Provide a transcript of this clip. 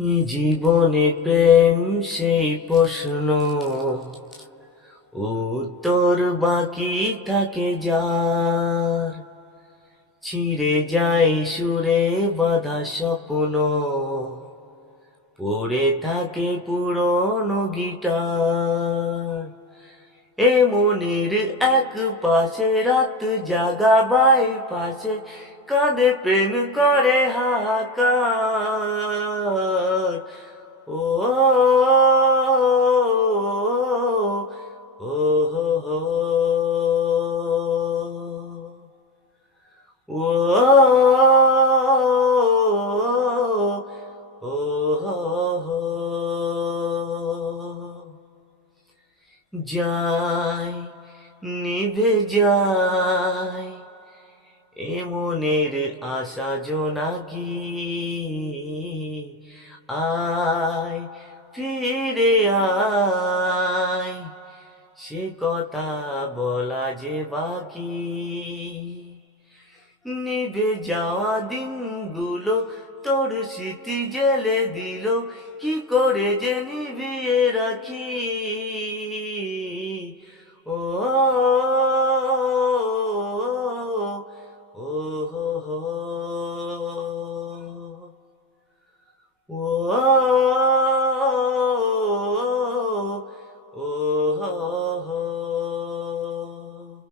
জীবনে প্রেম সেই প্রশ্ন, উত্তর বাকি থাকে যার। ছিঁড়ে যায় সুরে বাঁধা স্বপ্ন, পড়ে থাকে পুরনো গিটার। এ মনের এক পাশে রাত জাগা বাই পাশে কাঁদে প্রেম করে হাহাকার। ও ও হো হো ও ও হো যায় নিভে যায় এ মনের আশা জোনাকি। আয় ফিরে আয়, সে কথা বলা যে বাকি। নিভে যাওয়া দিনগুলো তোর স্মৃতি জেলে দিল, কি করে যে নিভিয়ে রাখি।